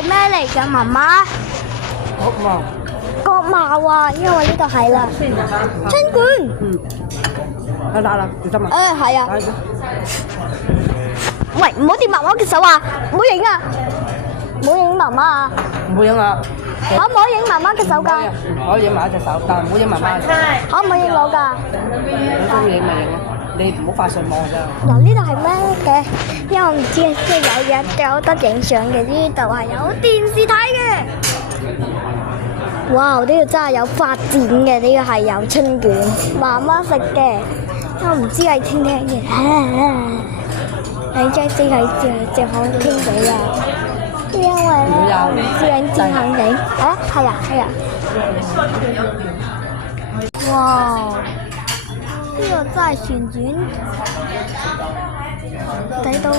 係咩嚟㗎，媽媽？國貿。國貿啊，因為呢度係啦。春館。嗯。得啦，小心啊！係啊。喂，唔好掂媽媽嘅手啊！唔好影啊！唔好影媽媽啊！唔好影啊！可唔可以影媽媽嘅手㗎？可以影埋一隻手，但係唔好影媽媽。可唔可以影我㗎？好中意影咪影咯，你唔好發上網咋。嗱，呢度係咩嘅？因為我唔知，即係有得影相嘅，呢度係有電視睇嘅。哇！呢度真係有發展嘅，呢個係有春卷，媽媽食嘅。我唔知係聽嘅，你真係只好聽到啊！因為咧，我唔知係真肯定。啊，係啊，係啊。哇！呢個真係旋轉，睇到喎。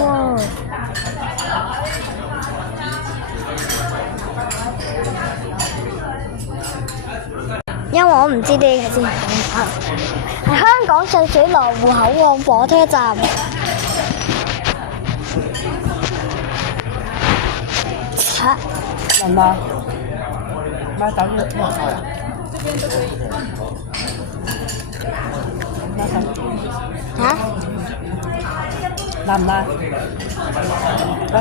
因為我唔知呢個先係香港上水羅湖口岸火車站。能嗎？買走呢？嚇？拉唔拉？得。